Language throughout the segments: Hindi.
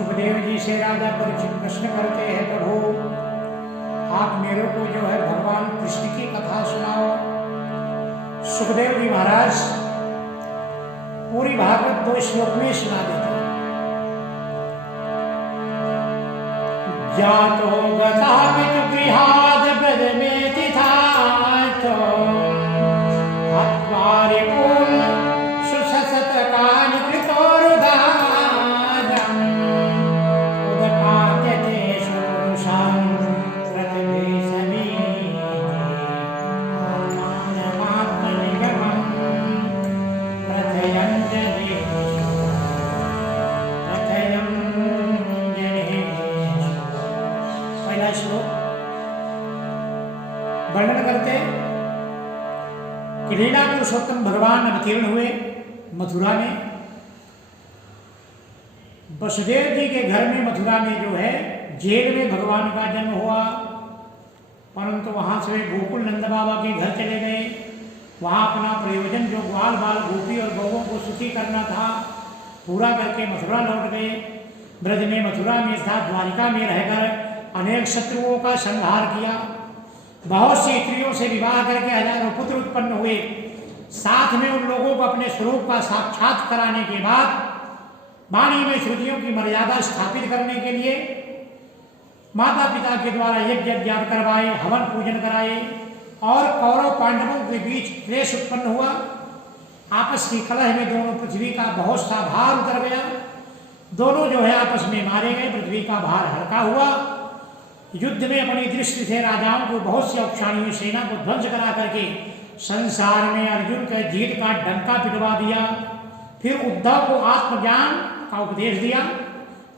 सुखदेव जी से राजा परीक्षित प्रश्न करते हैं, प्रभु आप मेरे को जो है भगवान कृष्ण की कथा सुनाओ। सुखदेव जी महाराज पूरी भागवत 2 श्लोक में सुना देते हैं। जातो गता गृहाद ब्रज में तिथातो अत्वारि पूर्ण सुससतकान कृतोरुदारम उदपाद्यते सुपुरुषां प्रतिभेषमीति आत्मानमात्मनिगमं प्रथयं जनेषु। पहला श्लोक वर्णन करते कि लीला पुरुषोत्तम भगवान अवतीर्ण हुए मथुरा में। वसुदेव जी के घर में मथुरा में जो है जेल में भगवान का जन्म हुआ, परंतु वहां से वे गोकुल नंद बाबा के घर चले गए। वहां अपना प्रयोजन जो ग्वाल बाल गोपी और गौओं को सुखी करना था पूरा करके मथुरा लौट गए। ब्रज में मथुरा में तथा द्वारिका में रहकर अनेक शत्रुओं का संहार किया। बहुत सी स्त्रियों से विवाह करके हजारों पुत्र उत्पन्न हुए। साथ में उन लोगों को अपने स्वरूप का साक्षात कराने के बाद वाणी में श्रुतियों की मर्यादा स्थापित करने के लिए माता पिता के द्वारा यज्ञ करवाए, हवन पूजन कराए और कौरव पांडवों के बीच क्लेश उत्पन्न हुआ। आपस की कलह में दोनों पृथ्वी का बहुत सा भार उतर गया। दोनों जो है आपस में मारे गए, पृथ्वी का भार हल्का हुआ। युद्ध में अपनी दृष्टि से राजाओं को बहुत सी औक्षाणी सेना को ध्वंस करा करके संसार में अर्जुन के जीत का डंका पिटवा दिया। फिर उद्धव को आत्मज्ञान का उपदेश दिया।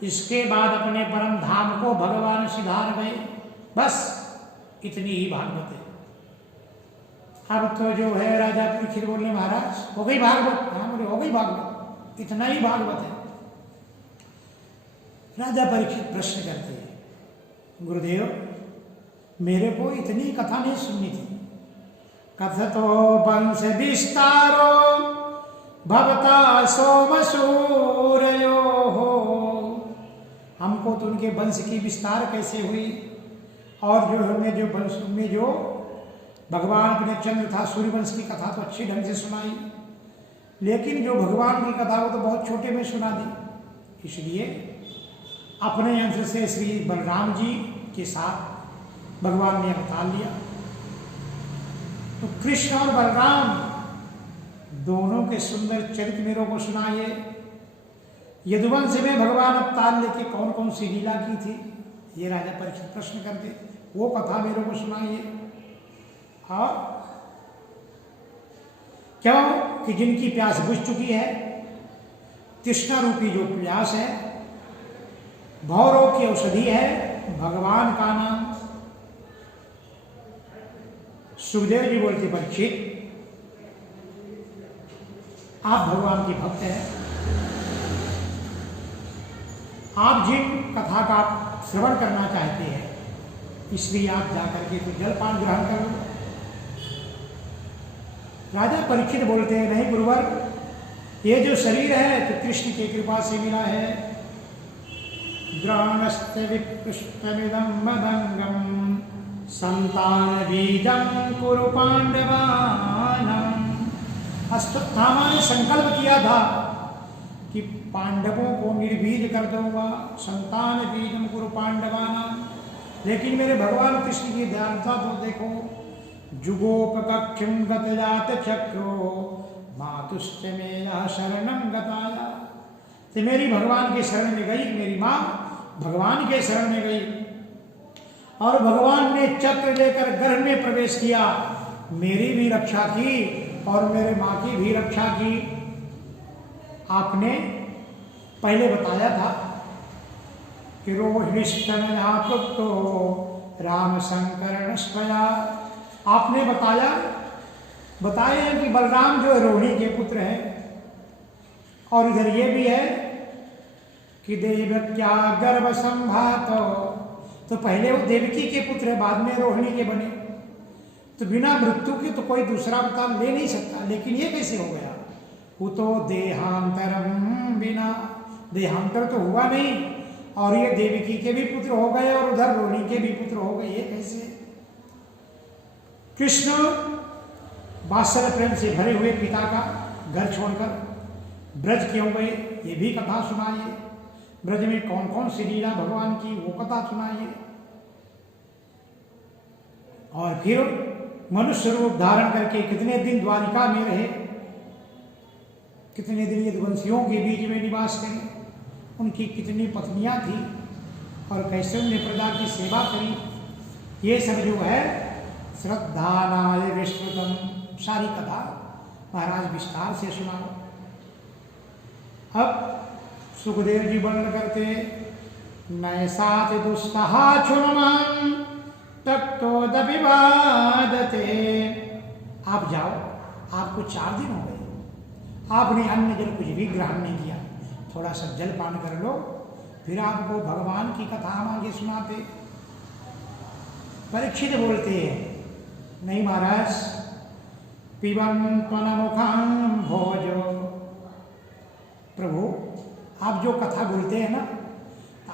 इसके बाद अपने परम धाम को भगवान सिधार गए। बस इतनी ही भागवत है। अब तो जो है राजा परीक्षित बोले महाराज हो गई भागवत। हाँ बोले हो गई भागवत, इतना ही भागवत है। राजा परीक्षित प्रश्न करते हैं, गुरुदेव मेरे को इतनी कथा नहीं सुननी थी। कथतो वंश विस्तारो भवता सोमसूरयो हो। हमको तो उनके वंश की विस्तार कैसे हुई और जो हमें जो वंश में जो भगवान अपने चंद्र था सूर्यवंश की कथा तो अच्छी ढंग से सुनाई, लेकिन जो भगवान की कथा वो तो बहुत छोटे में सुना दी। इसलिए अपने अंश से श्री बलराम जी के साथ भगवान ने अवतार लिया। तो कृष्ण और बलराम दोनों के सुंदर चरित्र मेरों को सुनाइए। यदुवंश में भगवान अवतार लेके कौन कौन सी लीला की थी ये राजा परीक्षित प्रश्न करते, वो कथा मेरों को सुनाइए। और क्यों कि जिनकी प्यास बुझ चुकी है, तृष्णा रूपी जो प्यास है, भवरोग की औषधि है भगवान का नाम। सुखदेव जी बोलते परीक्षित आप भगवान की भक्त हैं, आप जिन कथा का श्रवण करना चाहते हैं इसलिए आप जाकर के तो जलपान ग्रहण कर लो। राजा परीक्षित बोलते हैं नहीं गुरुवर, ये जो शरीर है तो कृष्ण की कृपा से मिला है। द्रोणस्य विपुष्पमिदं मदंगम संतान बीजं कुरु पांडवानां। अश्वत्थामा ने संकल्प किया था कि पांडवों को निर्बीज कर दूंगा, संतान बीजं कुरु पांडवानां। लेकिन मेरे भगवान कृष्ण की दयालुता तो देखो, जुगोपकक्षं गतजात चक्रो मातुश्च मेरा शरणं गताया। तो मेरी भगवान के शरण में गई, मेरी माँ भगवान के शरण में गई और भगवान ने चक्र लेकर गर्भ में प्रवेश किया, मेरी भी रक्षा की और मेरे माँ की भी रक्षा की। आपने पहले बताया था कि रोहिष्ठनया पुत्रो राम संकरण स्वया। आपने बताया कि बलराम जो रोहिणी के पुत्र हैं। और इधर ये भी है कि देवक्या गर्भ संभातो, तो पहले वो देवकी के पुत्र है, बाद में रोहिणी के बने। तो बिना मृत्यु के तो कोई दूसरा अवतार ले नहीं सकता, लेकिन ये कैसे हो गया? वो तो देहांतरम बिना, देहांतर तो हुआ नहीं, और ये देवकी के भी पुत्र हो गए और उधर रोहिणी के भी पुत्र हो गए, ये कैसे? कृष्ण वात्सल्य प्रेम से भरे हुए पिता का घर छोड़कर ब्रज क्यों गए, ये भी कथा सुनाइए। ब्रज में कौन कौन सी लीला भगवान की, वो कथा सुनाइए। और फिर मनुष्य रूप धारण करके कितने दिन द्वारिका में रहे, कितने दिन यदुवंशियों के बीच में निवास करे, उनकी कितनी पत्नियां थी और कैसे उन्होंने प्रजा की सेवा करी, ये सब जो है श्रद्धानाय विस्तृतम, सारी कथा महाराज विस्तार से सुनाओ। अब सुखदेव जी वर्णन करते, नैसात दुस्तहा चुनमन तप्तोदपि बाधते। आप जाओ, आपको 4 दिन हो गए, आपने अन्न जल कुछ भी ग्रहण नहीं किया, थोड़ा सा जल पान कर लो, फिर आपको भगवान की कथा हम आगे सुनाते। परीक्षित बोलते हैं, नहीं महाराज, पिबन त्वनमुखं भोजो। प्रभु आप जो कथा बोलते हैं ना,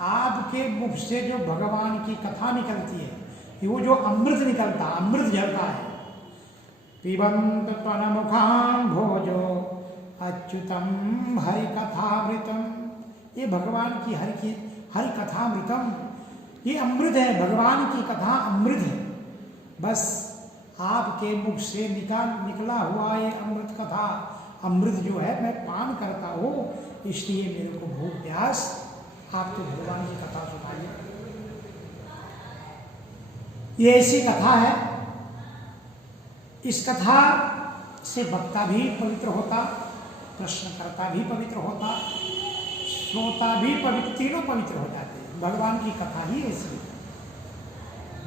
आपके मुख से जो भगवान की कथा निकलती है, वो जो अमृत निकलता, अमृत झरता है। पिबंत त्वनमुखं भोजो अच्युतम हरि कथामृतम, ये भगवान की हरि कथामृतम, ये अमृत है, भगवान की कथा अमृत है। बस आपके मुख से निकला हुआ ये अमृत कथा, अमृत जो है मैं पान करता हूँ, इसलिए मेरे को भूख प्यास, आप तो भगवान की कथा सुनाइए। ये ऐसी कथा है, इस कथा से वक्ता भी पवित्र होता, प्रश्नकर्ता भी पवित्र होता, श्रोता भी पवित्र, तीनों पवित्र हो जाते हैं। भगवान की कथा ही ऐसी है।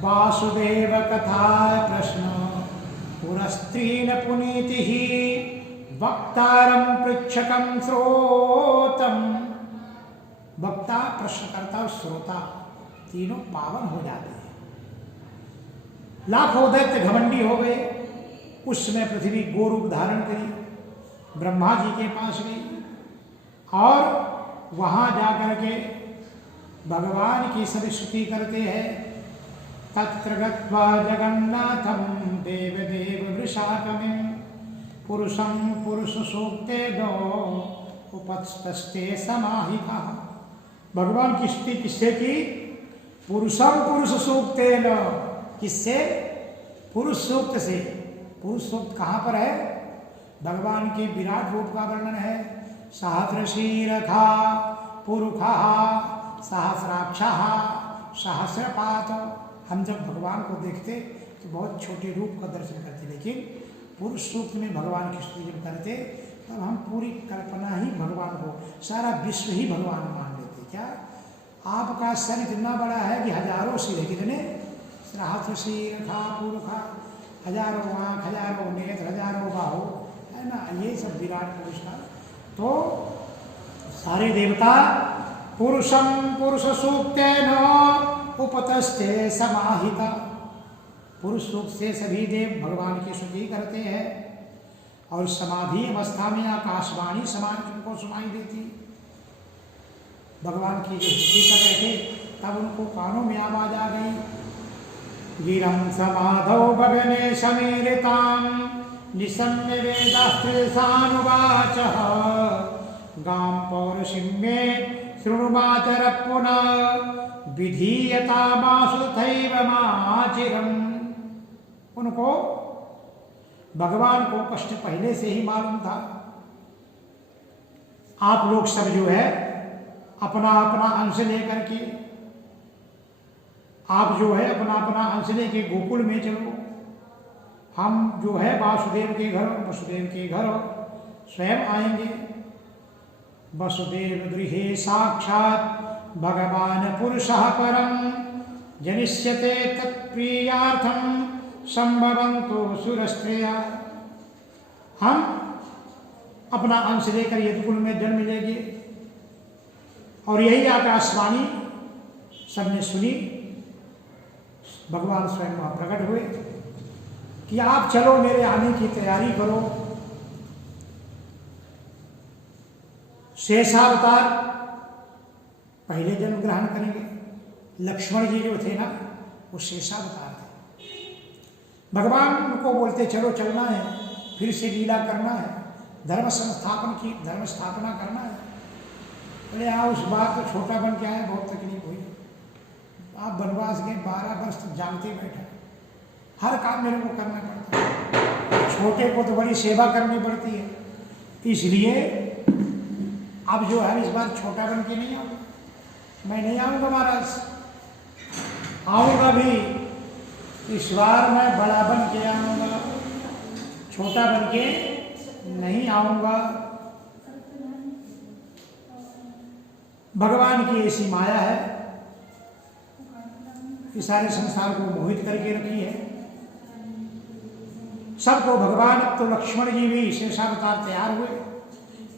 वासुदेव कथा प्रश्न पुरस्त्रीन पुनीति वक्तारम पृच्छकम श्रोतम। वक्ता, प्रश्नकर्ता और श्रोता तीनों पावन हो जाते हैं। लाखों दैत्य घमंडी हो गए, उस समय पृथ्वी गोरूप धारण करी, ब्रह्मा जी के पास गई और वहां जाकर के भगवान की सब स्तुति करते हैं। तत्र गत्वा जगन्नाथं देवदेव वृषाकमिं पुरुषं पुरुष सूक्तेनो उपस्थस्ते समाहितः। भगवान की स्तुति किससे की? पुरुषम पुरुष सूक्तेन, किससे? पुरुष सूक्त से। पुरुष सूक्त कहाँ पर है? भगवान के विराट रूप का वर्णन है। सहस्रशीरखा पुरुखा सहस्राक्षः सहस्रपात। हम जब भगवान को देखते तो बहुत छोटे रूप का दर्शन करते, लेकिन पुरुष सूक्त में भगवान की स्तुति जब करते तब हम पूरी कल्पना ही भगवान को, सारा विश्व ही भगवान मान लेते। क्या आपका सर इतना बड़ा है कि हजारों सिर है, कितने? सहस्रशीरखा पुरुखा, हजारों आँख, हजारों नेत्र, हजारों बाहु, है ना, ये सब विराट पुरुष का। तो सारे देवता पुरुषम पुरुष सूक्तेन उपतस्ते समाहिता, पुरुष सूक्त से सभी देव भगवान की स्तुति करते हैं और समाधि अवस्था में आकाशवाणी समान उनको सुनाई देती। भगवान की जो स्तुति कर रहे थे तब उनको कानों में आवाज आ गई। गिरं समाधौ गगने समीरितां निशम्य वेदास्त्रिसानुवाचः गां पौरुषीं मे शृणुमाचर पुनः विधीयतामासु तथैव माचिरम्। उनको भगवान को कष्ट पहले से ही मालूम था। आप लोग सब जो है अपना अपना अंश लेकर के, आप जो है अपना अपना अंश लेके गोकुल में चलो। हम जो है वासुदेव के घर, वसुदेव के घर स्वयं आएंगे। वसुदेव गृहे साक्षात् भगवान पुरुषः परं जनिष्यते तत्प्रियार्थं संभवन्तु सुरस्त्रिया। हम अपना अंश लेकर यदुकुल में जन्म लेंगे और यही आकाशवाणी सबने सुनी। भगवान स्वयं वहां प्रकट हुए कि आप चलो, मेरे आने की तैयारी करो। शेषावतार पहले जन्म ग्रहण करेंगे। लक्ष्मण जी जो थे ना, वो शेषावतार थे। भगवान उनको बोलते चलो चलना है, फिर से लीला करना है, धर्म स्थापना करना है। बोले हाँ, उस बार तो छोटा बन के आए, बहुत तकलीफ हुई। आप वनवास के 12 वर्ष तक जानते बैठे, हर काम मेरे को करना पड़ता है, छोटे को तो बड़ी सेवा करनी पड़ती है। इसलिए अब जो है इस बार छोटा बन के नहीं आऊँगा, मैं नहीं आऊँगा महाराज, आऊँगा भी इस बार मैं बड़ा बन के आऊँगा, छोटा बन के नहीं आऊँगा। भगवान की ऐसी माया है कि सारे संसार को मोहित करके रखी है। सबको भगवान, अब तो लक्ष्मण जी भी शेषावतार तैयार हुए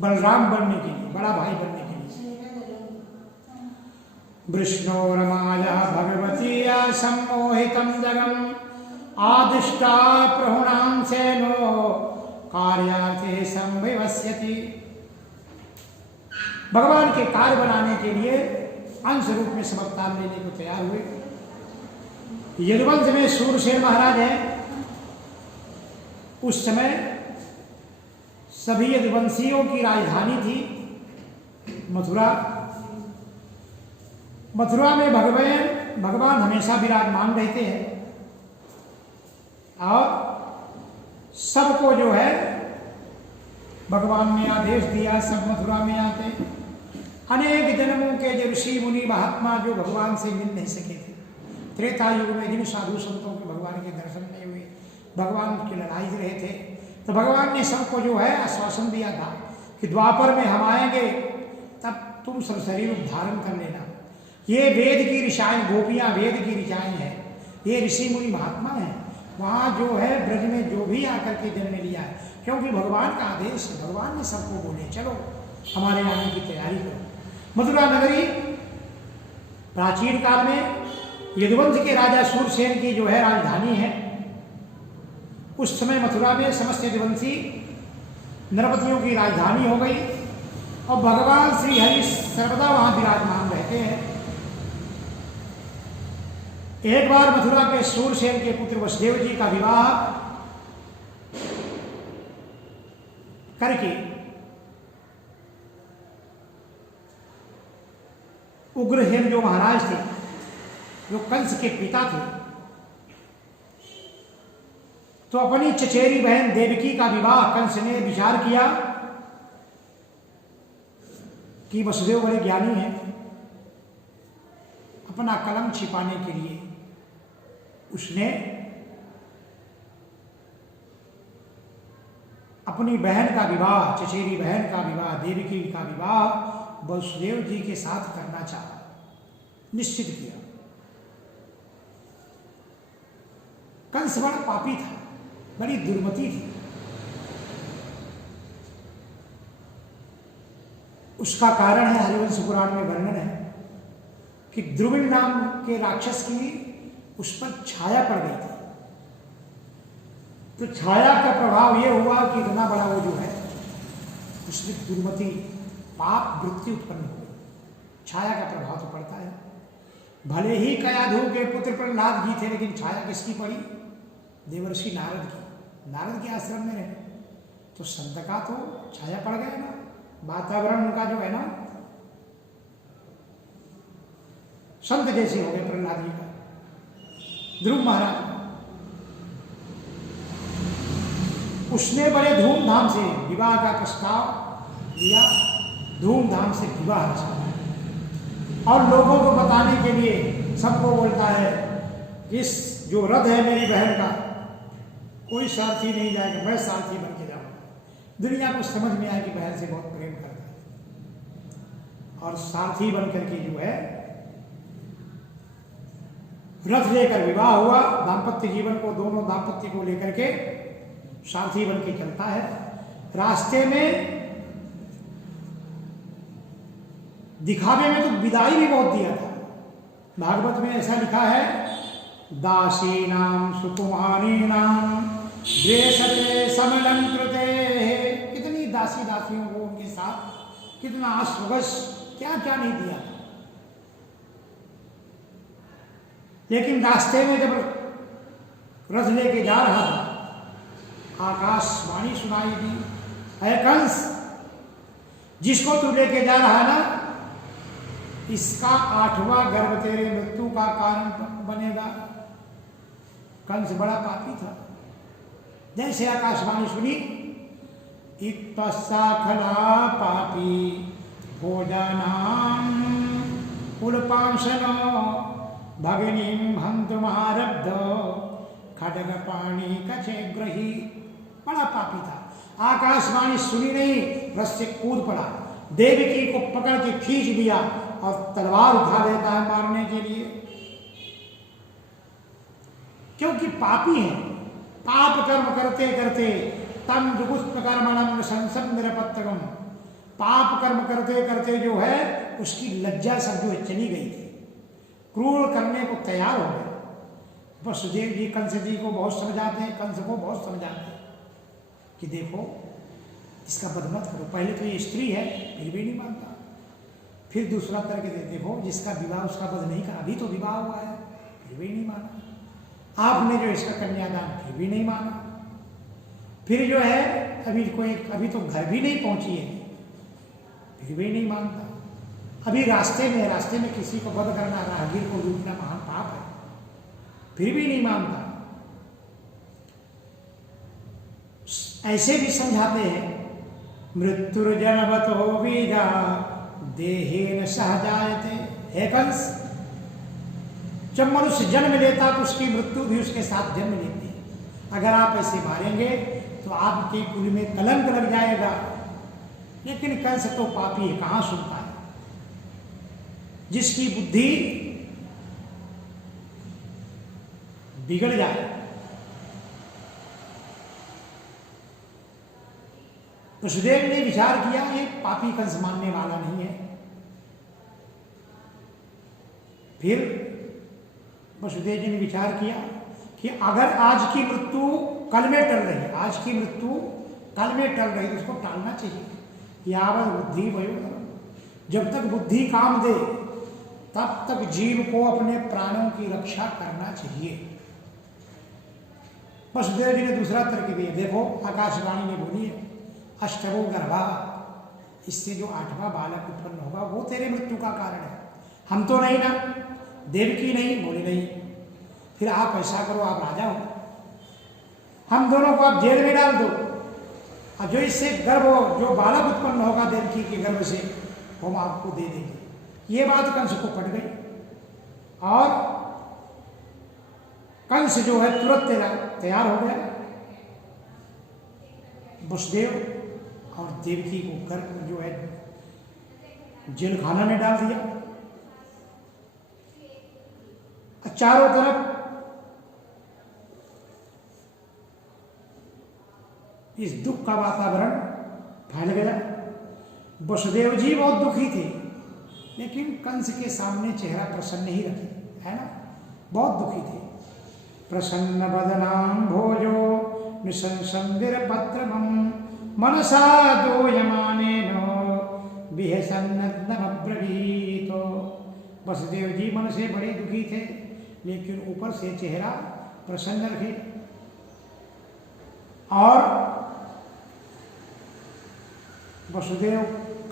बलराम बनने के लिए, बड़ा भाई बनने के लिए। वृष्णोरमाया भगवती सम्मोहितं जगम आदिष्टा प्रहुणां सेनो कार्यार्थे संविवस्यति। भगवान के कार्य बनाने के लिए अंश रूप में सब अवतार लेने को तैयार हुए। यदुवंश में सूरसेन महाराज हैं। उस समय सभी यदुवंशियों की राजधानी थी मथुरा। मथुरा में भगवान हमेशा विराजमान रहते हैं और सबको जो है भगवान ने आदेश दिया, सब मथुरा में आते। अनेक जन्मों के जो ऋषि मुनि महात्मा जो भगवान से मिल नहीं सके थे, त्रेता युग में जिन साधु संतों के भगवान के दर्शन नहीं हुए, भगवान की लड़ाई रहे थे, तो भगवान ने सबको जो है आश्वासन दिया था कि द्वापर में हम आएंगे तब तुम सब शरीर धारण कर लेना। ये वेद की ऋषाएं, गोपियां वेद की ऋषाएं हैं, ये ऋषि मुनि महात्मा हैं। वहाँ जो है ब्रज में जो भी आकर के जन्म लिया है, क्योंकि भगवान का आदेश, भगवान ने सबको बोले चलो हमारे आने की तैयारी करो। मथुरा नगरी प्राचीन काल में यदुवंश के राजा सूरसेन की जो है राजधानी है। उस समय मथुरा में समस्त यदुवंशी नरपतियों की राजधानी हो गई और भगवान श्री हरि सर्वदा वहां विराजमान रहते हैं। एक बार मथुरा के सूरसेन के पुत्र वसुदेव जी का विवाह करके उग्रसेन जो महाराज थे, जो कंस के पिता थे, तो अपनी चचेरी बहन देवकी का विवाह कंस ने विचार किया कि वसुदेव बड़े ज्ञानी हैं, अपना कलंक छिपाने के लिए उसने अपनी बहन का विवाह, चचेरी बहन का विवाह, देवकी का विवाह वसुदेव जी के साथ करना चाहा, निश्चित किया। कंस बड़ा पापी था, बड़ी दुर्मति थी। उसका कारण है, हरिवंश पुराण में वर्णन है कि द्रुविण नाम के राक्षस की उस पर छाया पड़ गई थी। तो छाया का प्रभाव यह हुआ कि इतना बड़ा वो जो है उसमें दुर्मति, पाप वृत्ति उत्पन्न हो गई। छाया का प्रभाव तो पड़ता है। भले ही कयाधु के पुत्र प्रहलाद जी थे, लेकिन छाया किसकी पड़ी? देवर्षि नारद की। नारद के आश्रम में रहे तो संत का तो छाया पड़ गया ना, वातावरण उनका जो है ना संत जैसे हो गए प्रहलाद जी का। ध्रुव महाराज उसने बड़े धूमधाम से विवाह का प्रस्ताव दिया, धूमधाम से विवाह रचा और लोगों को बताने के लिए सबको बोलता है इस जो रथ है मेरी बहन का, कोई सारथी नहीं जाएगा, मैं सारथी बन के जाऊंगा। दुनिया को समझ में आया कि बहन से बहुत प्रेम करता है और सारथी बन करके जो है रथ लेकर विवाह हुआ। दाम्पत्य जीवन को, दोनों दाम्पत्य को लेकर के सारथी बन के चलता है। रास्ते में दिखावे में तो विदाई भी बहुत दिया था। भागवत में ऐसा लिखा है, दासी नाम सुकुमारी नाम द्वेषते समलंकृते। कितनी दासी दासियों को उनके साथ कितना आश्वस क्या क्या नहीं दिया। लेकिन रास्ते में जब रथ लेके जा रहा था, आकाशवाणी सुनाई दी, है कंस, जिसको तू लेके जा रहा ना, इसका 8वां गर्भ तेरे मृत्यु का कारण बनेगा। कंस बड़ा पापी था। जैसे आकाशवाणी सुनी, इत्तस्सा खला पापी भोजानां कुलपांसनो भगिनीं हन्तुमारब्ध खड्गपाणि कचे ग्रही। बड़ा पापी था। आकाशवाणी सुनी नहीं, रथ से कूद पड़ा, देवकी को पकड़ के खींच लिया और तलवार उठा लेता है मारने के लिए, क्योंकि पापी है। पाप कर्म करते करते तम जुगुस्त कर्मणम संसद निरपत्यगम, पाप कर्म करते करते जो है उसकी लज्जा सब जो है चली गई थी, क्रूर करने को तैयार हो गए। वसुदेव जी कंस जी को बहुत समझाते हैं, कंस को बहुत समझाते हैं कि देखो इसका वध मत करो। पहले तो ये स्त्री है, फिर भी नहीं मानता। फिर दूसरा तर्क देखो, जिसका विवाह उसका वध नहीं करा, अभी तो विवाह हुआ है, फिर भी नहीं माना। आपने जो इसका कन्यादान, फिर भी नहीं माना। फिर जो है अभी तो घर भी नहीं पहुंची है, फिर भी नहीं मानता। अभी रास्ते में किसी को वध करना, राहगीर को लूटना महान पाप है, फिर भी नहीं मानता। ऐसे भी समझाते हैं, मृत्युर्जन्मतो वीरा देहेन सह जायते। हे कंस, जब मनुष्य जन्म लेता तो उसकी मृत्यु भी उसके साथ जन्म लेती है। अगर आप ऐसे मारेंगे तो आपके कुल में कलंक लग जाएगा। लेकिन कंस तो पापी है, कहां सुनता है। जिसकी बुद्धि बिगड़ जाए, वसुदेव ने विचार किया ये पापी कंस मानने वाला नहीं है। फिर वसुदेव जी ने विचार किया कि अगर आज की मृत्यु कल में टल रही, आज की मृत्यु कल में टल रही, तो उसको टालना चाहिए। यावत बुद्धि वयो, जब तक बुद्धि काम दे तब तक जीव को अपने प्राणों की रक्षा करना चाहिए। वसुदेव जी ने दूसरा तर्क दिया, देखो आकाशवाणी ने बोली है, अष्टवो गर्भा, इससे जो 8वां बालक उत्पन्न होगा वो तेरे मृत्यु का कारण है, हम तो नहीं ना। देवकी नहीं, बोले नहीं। फिर आप ऐसा करो, आप राजा हो, हम दोनों को आप जेल में डाल दो, और जो इससे जो बालक उत्पन्न होगा देवकी के गर्भ से, हम आपको दे देंगे। ये बात कंस को पड़ गई और कंस जो है तुरंत तैयार हो गया। वसुदेव और देवकी को गर्भ जो है जेल खाना में डाल दिया। चारों तरफ इस दुख का वातावरण फैल गया। वसुदेव जी बहुत दुखी थे, लेकिन कंस के सामने चेहरा प्रसन्न ही रखे, है ना, बहुत दुखी थे। प्रसन्न बदनाम भोजो निसंसंदिर पत्रमं मनसा दोयमानेन विहसन्नब्रवीतो। वसुदेव जी मन से बड़े दुखी थे, लेकिन ऊपर से चेहरा प्रसन्न रखे। और वसुदेव,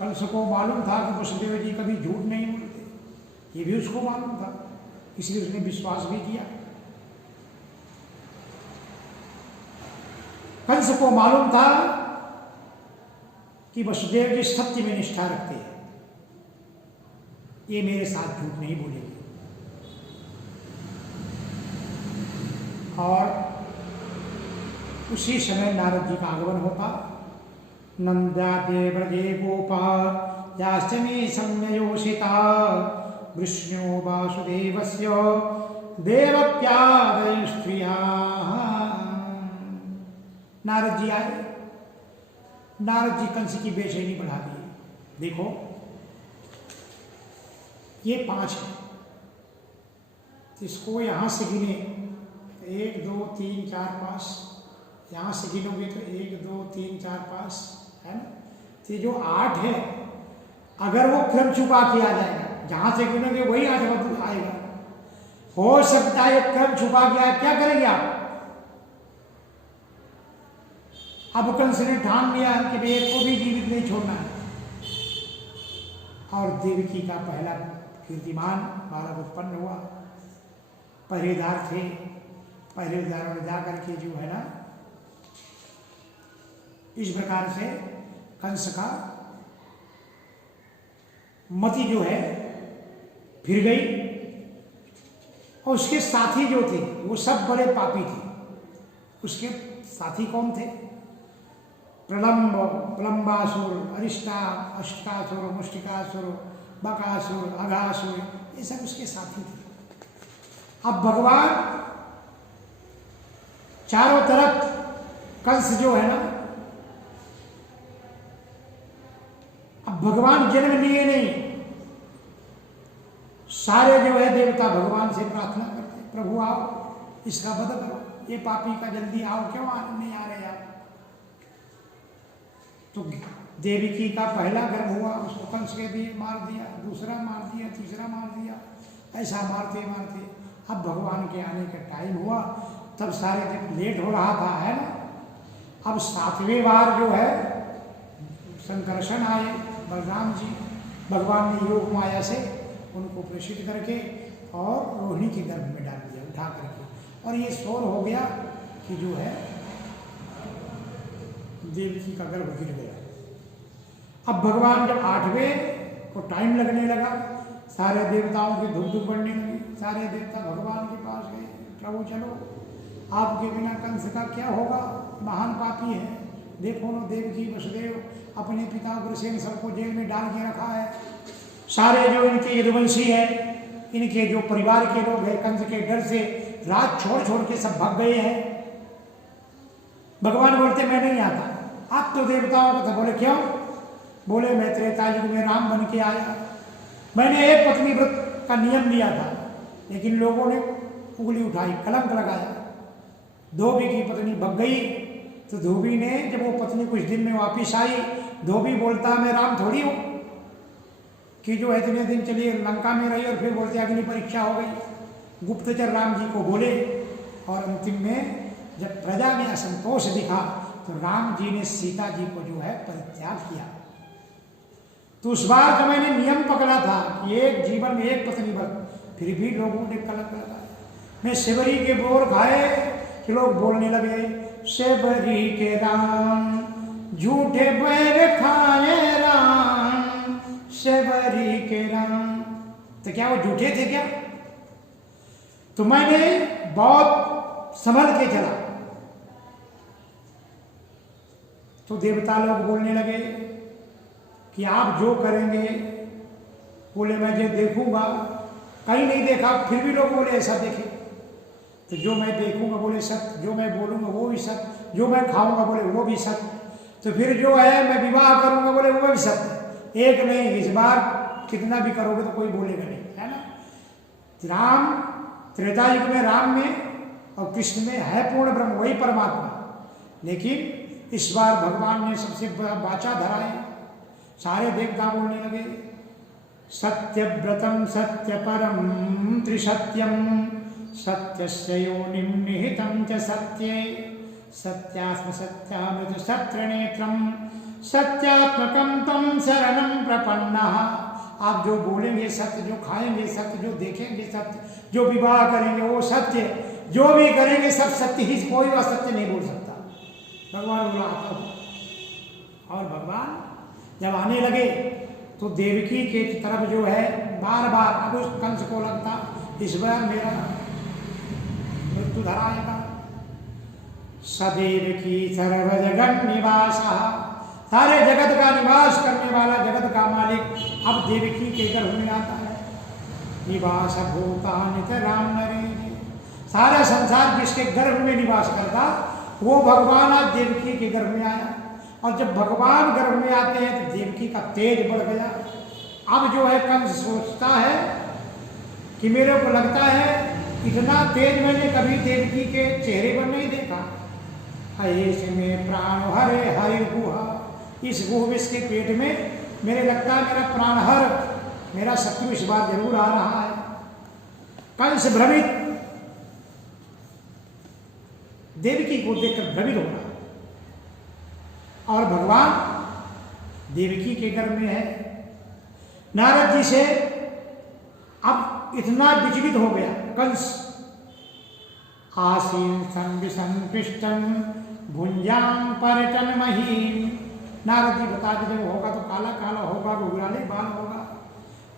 कंस को मालूम था कि वसुदेव जी कभी झूठ नहीं बोलते, ये भी उसको मालूम था, इसलिए उसने विश्वास भी किया। कंस को मालूम था कि वसुदेव जी सत्य में निष्ठा रखते हैं, ये मेरे साथ झूठ नहीं बोलेंगे। और उसी समय नारद जी का आगमन होता। नंदादे व्रजे गोपा याश्चमे संयोषिता विष्णु वासुदेवस्य देवप्यादय स्त्रिया। नारद जी आए। नारद जी कंस की बेचैनी बढ़ा दी। देखो ये 5 है, इसको यहां से गिने 1 2 3 4 5, यहां से गिनोगे तो 1 2 3 4 5, है ना। तो जो 8 है, अगर वो क्रम चुका किया जाएगा, जहां से गिनोगे वही 8वां आएगा। हो सकता है क्रम छुपा गया, क्या करेंगे आप? अब कंस ने ठान लिया कि भाई एक को भी जीवित नहीं छोड़ना है। और देवकी का पहला कीर्तिमान बालक उत्पन्न हुआ। पहरेदार थे, पहरेदारों ने जाकर के जो है ना इस प्रकार से कंस का मति जो है फिर गई। और उसके साथी जो थे वो सब बड़े पापी थे। उसके साथी कौन थे? प्रलंब, प्रलंबासुर, अरिष्टा, अष्टासुर, मुष्टिकासुर, बकासुर, अघासुर, ये सब उसके साथी थे। अब भगवान चारों तरफ कंस जो है ना, अब भगवान जन्म लिए नहीं, सारे जो है देवता भगवान से प्रार्थना करते, प्रभु आओ इसका वध करो, ये पापी का जल्दी आओ, क्यों नहीं आ रहे आप? तो देवकी का पहला गर्भ हुआ, उसको कंस के भी मार दिया, दूसरा मार दिया, तीसरा मार दिया, ऐसा मारते मारते अब भगवान के आने का टाइम हुआ। तब सारे दिन लेट हो रहा था, है ना। अब 7वें बार जो है संकर्षण आए बलराम जी, भगवान ने योग माया से उनको प्रेषित करके और रोहिणी के गर्भ में डाल दिया उठा करके। और ये शोर हो गया कि जो है देवकी का गर्भ गिर गया। अब भगवान जब 8वें को टाइम लगने लगा, सारे देवताओं की धुक धुक बढ़ने लगी। सारे देवता भगवान के पास गए, प्रभु चलो आपके बिना कंस का क्या होगा, महान पापी है, देखो ना देवकी वसुदेव अपने पिता उग्रसेन सबको जेल में डाल के रखा है। सारे जो इनके यदुवंशी है, इनके जो परिवार के लोग हैं, कंस के डर से रात छोड़ छोड़ के सब भाग गए हैं। भगवान बोलते मैं नहीं आता, आप तो देवताओं को। बोले क्यों? बोले मैं त्रेता युग में राम बन के आया, मैंने एक पत्नी व्रत का नियम लिया था, लेकिन लोगों ने उंगली उठाई, कलंक लगाया। धोबी की पत्नी भग गई, तो धोबी ने जब वो पत्नी कुछ दिन में वापिस आई, धोबी बोलता मैं राम थोड़ी हूँ कि जो इतने दिन चलिए लंका में रही और फिर बोलते अग्नि परीक्षा हो गई। गुप्तचर राम जी को बोले और अंतिम में जब प्रजा में असंतोष दिखा तो राम जी ने सीता जी को जो है परित्याग किया। तो उस बार जो मैंने नियम पकड़ा था कि एक जीवन में एक पत्नी व्रत, फिर भी लोगों ने कलंक लगा। मैं शिवरी के बोर खाए कि लोग बोलने लगे शिवरी के राम झूठे बैर खाए राम, शिवरी के राम। तो क्या वो झूठे थे क्या? तो मैंने बहुत संभल के चला। तो देवता लोग बोलने लगे कि आप जो करेंगे, बोले मैं जो देखूंगा, कहीं नहीं देखा, फिर भी लोग बोले ऐसा देखे। तो जो मैं देखूंगा बोले सत्य, जो मैं बोलूंगा वो भी सत्य, जो मैं खाऊंगा बोले वो भी सत्य, तो फिर जो है मैं विवाह करूंगा बोले वो भी सत्य। एक नहीं, इस बार कितना भी करोगे तो कोई बोलेगा नहीं, है ना। राम त्रेता युग में राम में और कृष्ण में है पूर्ण ब्रह्म, वही परमात्मा। लेकिन इस बार भगवान ने सबसे बड़ा वाचा धराई, सारे देवता बोलने लगे सत्यव्रतम सत्य परम त्रिसत्यम सत्यस्य योनिं निहितं च सत्ये सत्यात्म सत्यामृत सत्र नेत्रम सत्यात्मकम तम शरणं प्रपन्नः। आप जो बोलेंगे सत्य, जो खाएंगे सत्य, जो देखेंगे सत्य, जो विवाह करेंगे वो सत्य, जो भी करेंगे सब सत्य ही, कोई असत्य नहीं बोल सकता। भगवान बोला आता हूँ। और भगवान जब आने लगे तो देवकी के तरफ जो है बार बार अब उस कंस को लगता इस बार मेरा मृत्यु धराएगा। सदैव की सर्व जगत निवास, सारे जगत का निवास करने वाला, जगत का मालिक अब देवकी के गर्भ में आता है। निवास भूतानित राम नरेंद्र, सारा संसार जिसके गर्भ में निवास करता वो भगवान आज देवकी के गर्भ में आया। और जब भगवान गर्भ में आते हैं तो देवकी का तेज बढ़ गया। अब जो है कंस सोचता है कि मेरे को लगता है इतना तेज मैंने कभी देवकी के चेहरे पर नहीं देखा। ऐसे में प्राण हरे हरि गुहा, इस गुह विष के पेट में मेरे लगता है मेरा प्राण हर, मेरा शत्रु इस बार जरूर आ रहा है। कंस भ्रमित, देवकी को देखकर भ्रमित हो रहा, और भगवान देवकी के गर्भ में है। नारद जी से अब इतना विचलित हो गया कंस। आसीन संविसंकृष्टम भुंजाम पर्यटन महीम। नारद जी बता के जब होगा तो काला काला होगा, गुगराले बाल होगा।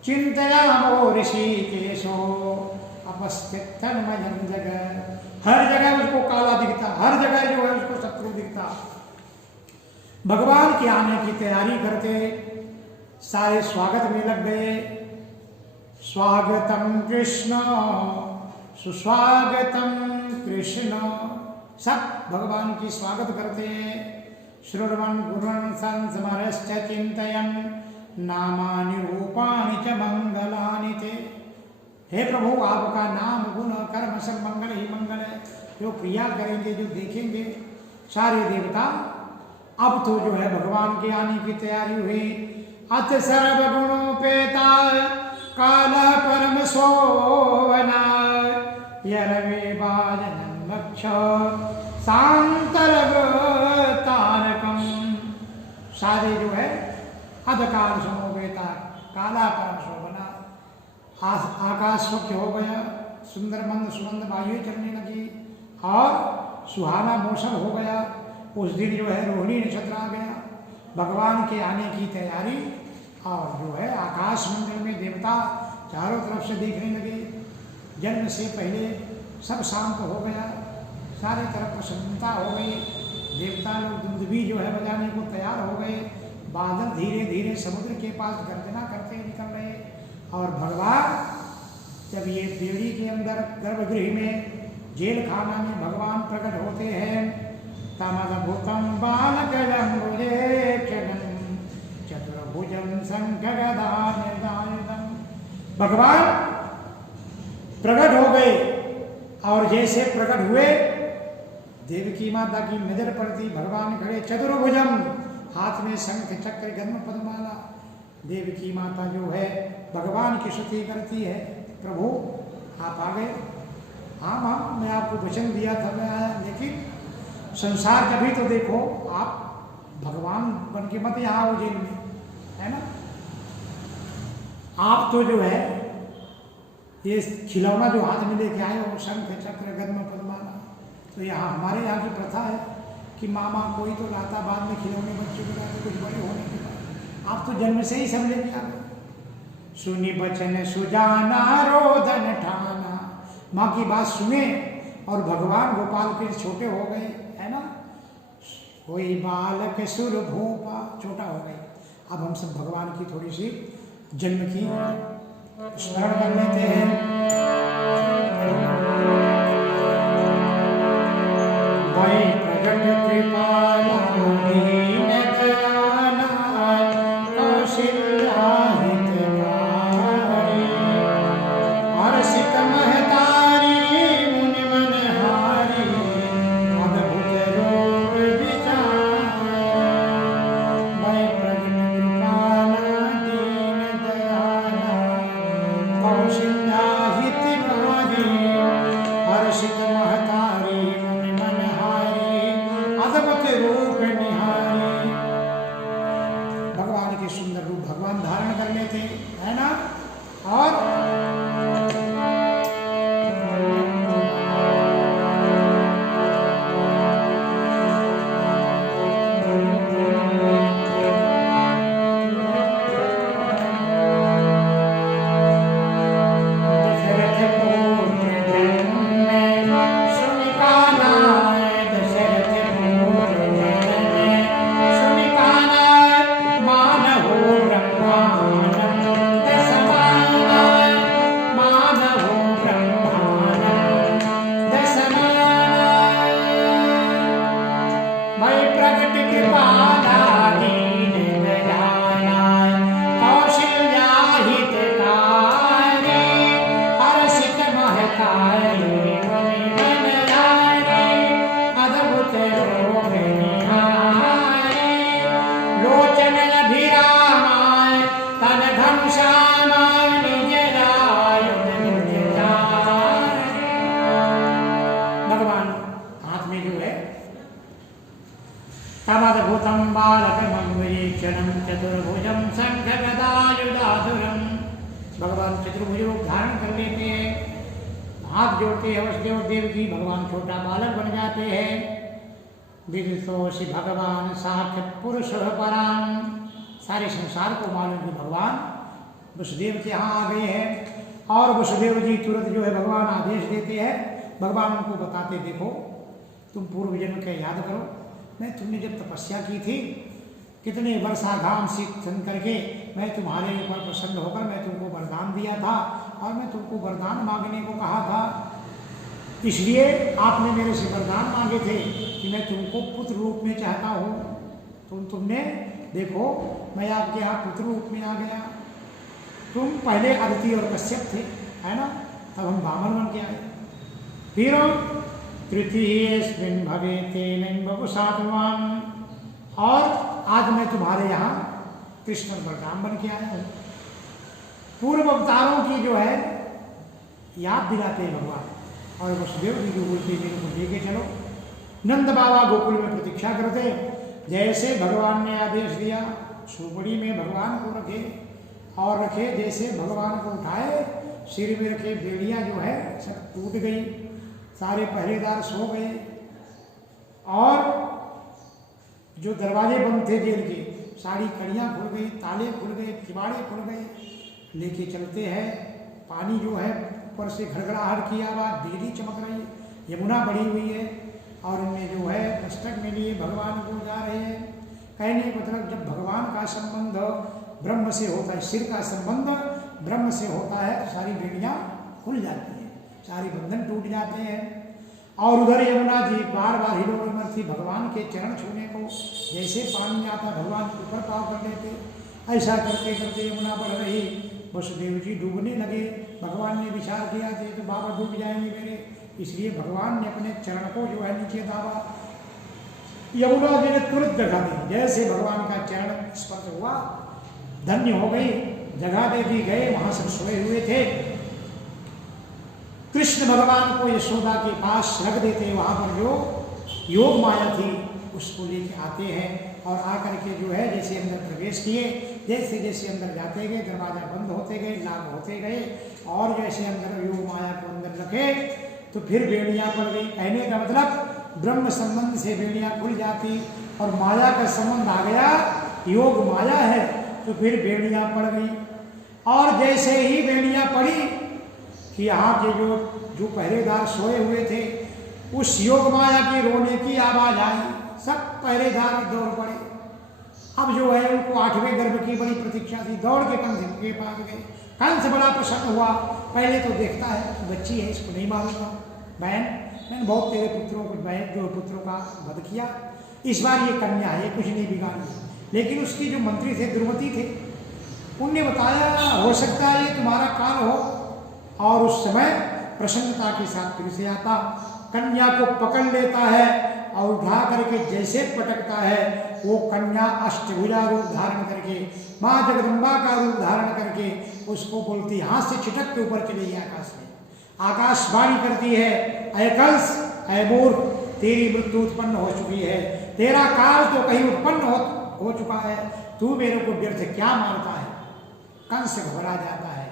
चिंतयामो ऋषिकेशो अपस्थित तन्मयं जगह। हर जगह उसको काला दिखता, हर जगह जो है उसको शत्रु दिखता। भगवान के आने की तैयारी करते, सारे स्वागत में लग गए। स्वागतम कृष्ण सुस्वागतम कृष्ण, सब भगवान की स्वागत करते। श्रुण्वन् गुरुन् संस्मरश्च चिन्तयन् नामानि रूपाणि च मंगलानि ते। हे प्रभु, आपका नाम गुण कर्म सब मंगल ही मंगल है। जो क्रिया करेंगे, जो देखेंगे सारे देवता। अब तो जो है भगवान के आने की तैयारी हुई। अथ सर्वगुणोपेता काल परम सोवना यरवे बाजनं वक्ष सांतरगतारकम। सारे जो है अधकाल समोपेता, काला परम सोवना। आकाश स्वच्छ हो गया, सुंदर मंद सुगंध वायु चलने लगी और सुहाना मौसम हो गया। उस दिन जो है रोहिणी नक्षत्र आ गया। भगवान के आने की तैयारी, और जो है आकाश मंडल में देवता चारों तरफ से देखने लगे। जन्म से पहले सब शांत हो गया, सारे तरफ प्रसन्नता हो गई। देवता लोग दुंदुभी जो है बजाने को तैयार हो गए। बादल धीरे धीरे समुद्र के पास गर्जना करते निकल रहे। और भगवान जब ये बेड़ी के अंदर गर्भगृह में जेल खाना में भगवान प्रकट होते हैं। तमद्भुतं बालकलम्बुलेक्षणं चतुर्भुजं शंखगदायुधं। भगवान प्रकट हो गए, और जैसे प्रकट हुए देवकी माता की नजर पड़ती। भगवान खड़े चतुर्भुजम, हाथ में शंख चक्र गदा पद्माला। देवकी माता जो है भगवान की स्तुति करती है। प्रभु आप आ गए। हाँ हाँ, मैं आपको वचन दिया था, मैं आया, लेकिन संसार कभी तो देखो, आप भगवान बन के मत यहाँ आओ जेल में, है ना। आप तो जो है ये खिलौना जो हाथ में लेके आए हो, शंख चक्र गदा पद्माला, तो यहाँ हमारे यहाँ की प्रथा है कि मामा कोई तो लाता, बाद में खिलौने बच्चों को लाते कुछ बड़े होने के बाद। आप तो जन्म से ही सब लेके आ गए। सुनी बचन सुजाना रोदन ठाना। माँ की बात सुने और भगवान गोपाल के छोटे हो गए, है ना। कोई बालक सुर भूपा, छोटा हो गए। अब हम सब भगवान की थोड़ी सी जन्म की स्मरण कर लेते हैं। वै प्रगट कृपाला दीन दयाला कौशल्या हितकारी। हर्षित महतारी मुनि मनहारी अद्भुत रूप विचारी। वै प्रगट कृपाला दीन दयाला कौशल्या हितकारी। हर्षित महतारी मुनि मनहारी अद्भुत रूप निहारी। भगवान के सुंदर रूप भगवान धारण कर लेते, है ना। और भगवान चतुर्भुज रूप धारण कर लेते हैं, हाथ जोड़ते हैं वसुदेव देव की, भगवान छोटा बालक बन जाते हैं। विदितोषि भगवान साक्षात् पुरुष पराम, सारे संसार को मालूम कि भगवान वसुदेव के यहाँ आ गए हैं। और वसुदेव जी तुरंत जो है भगवान आदेश देते हैं, भगवान उनको बताते, देखो तुम पूर्व जन्म के याद करो, मैं तुमने जब तपस्या की थी, कितने वर्षा घाम शीत सन करके मैं तुम्हारे ऊपर प्रसन्न होकर मैं तुमको वरदान दिया था, और मैं तुमको वरदान मांगने को कहा था, इसलिए आपने मेरे से वरदान मांगे थे कि मैं तुमको पुत्र रूप में चाहता हूँ। तुमने देखो मैं आपके यहाँ पुत्र रूप में आ गया। तुम पहले अदिति और कश्यप थे, है ना, तब हम वामन बन के आए। फिर तृतीयस्मिन् भवेतेन बपुसात्मान, और आज मैं तुम्हारे यहाँ कृष्ण बलराम बन के आया हूँ। पूर्व अवतारों की जो है याद दिलाते हैं भगवान। और वसुदेव जी जो बोलते मेरे को लेके चलो। नंद बाबा गोकुल में प्रतीक्षा करते, जैसे भगवान ने आदेश दिया सुपड़ी में भगवान को रखे, और रखे जैसे भगवान को उठाए, सिर में रखे बेड़ियाँ जो है सब टूट गई, सारे पहरेदार सो गए, और जो दरवाजे बंद थे जेल के, सारी कड़ियाँ खुल गई, ताले खुल गए, किवाड़े खुल गए। लेके चलते हैं, पानी जो है ऊपर से घड़घड़ाहट की आवाज़, बिजली चमक रही है, यमुना बढ़ी हुई है, और उनमें जो है दस्तक में लिए भगवान को जा रहे हैं। कहने का मतलब जब भगवान का संबंध ब्रह्म से होता है, सिर का संबंध ब्रह्म से होता है, तो सारी बेड़ियाँ खुल जाती हैं, सारे बंधन टूट जाते हैं। और उधर यमुना जी बार बार हिलोमल थी भगवान के चरण छूने को, जैसे पानी आता भगवान के ऊपर पाव कर लेते। ऐसा करते करते यमुना बढ़ रही, वसुदेव जी डूबने लगे। भगवान ने विचार किया थे तो बाबा डूब जाएंगे मेरे, इसलिए भगवान ने अपने चरण को जो है नीचे दाबा। यमुना जी ने तुरंत जगह दी, जैसे भगवान का चरण स्पर्श हुआ धन्य हो गई, जगह दे दी गए। वहां सब सोए हुए थे, कृष्ण भगवान को यशोदा के पास रख देते, वहां पर जो योग माया थी उसको लेके आते हैं, और आकर के जो है जैसे अंदर प्रवेश किए, जैसे जैसे अंदर जाते गए दरवाजा बंद होते गए, लाभ होते गए, और जैसे अंदर योग माया को अंदर रखे तो फिर बेड़ियाँ पड़ गई। कहने का मतलब ब्रह्म संबंध से बेड़ियाँ खुल जाती, और माया का संबंध आ गया, योग माया है, तो फिर बेड़ियाँ पड़ गई। और जैसे ही बेड़ियाँ पड़ी कि यहाँ के जो पहरेदार सोए हुए थे, उस योग माया की रोने की आवाज़ आई, सब पहरेदार दौड़ पड़े। अब जो है उनको 8वें गर्भ की बड़ी प्रतीक्षा थी, दौड़ के कंस के पास गए। कंस बड़ा प्रसन्न हुआ, पहले तो देखता है बच्ची है, इसको नहीं मारूंगा, बहन मैंने बहुत तेरे पुत्रों को बहन जो पुत्रों का वध किया, इस बार ये कन्या है, कुछ नहीं बिगाड़ी। लेकिन उसकी जो मंत्री थे द्रुमति थे, उनने बताया हो सकता है ये तुम्हारा काल हो, और उस समय प्रसन्नता के साथ फिर से आता, कन्या को पकड़ लेता है और उठा करके जैसे पटकता है, वो कन्या अष्टभुजा रूप धारण करके, माँ जगदम्बा का रूप धारण करके उसको बोलती, हाथ से छिटक के ऊपर चली गई आकाश में। आकाशवाणी करती है, अय कंस, अय मूर्ख, तेरी मृत्यु उत्पन्न हो चुकी है, तेरा काल तो कहीं उत्पन्न हो चुका है, तू मेरे को व्यर्थ क्या मारता है। कंस घबरा जाता है,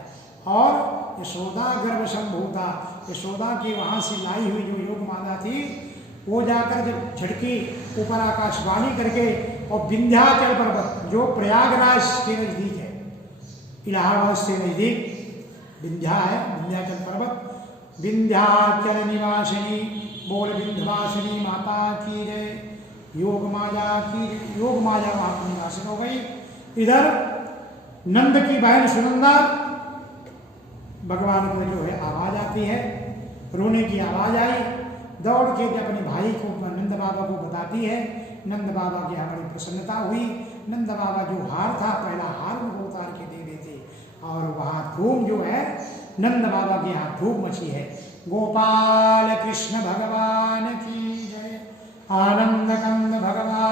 और यशोदा गर्भ संभूता, यशोदा की वहाँ से लाई हुई जो योग माला थी, वो जाकर जब झटकी ऊपर आकाशवाणी करके, और विंध्याचल पर्वत जो प्रयागराज के नजदीक है, इलाहाबाद से नजदीक विंध्या है, विंध्याचल पर्वत, विंध्याचल निवासिनी बोल विंध्यवासिनी माता की जय, योग माया की जय। योग माया वहाँ पर निवासन हो गई। इधर नंद की बहन सुनंदा, भगवान को जो है आवाज आती है, रोने की आवाज आई, दौड़ के अपने भाई को नंद बाबा को बताती है। नंद बाबा की यहाँ बड़ी प्रसन्नता हुई। नंद बाबा जो हार था, पहला हार उनको उतार के दे देते, और वहाँ धूम जो है नंद बाबा के यहाँ धूम मची है। गोपाल कृष्ण भगवान की जय, आनंद कंद भगवान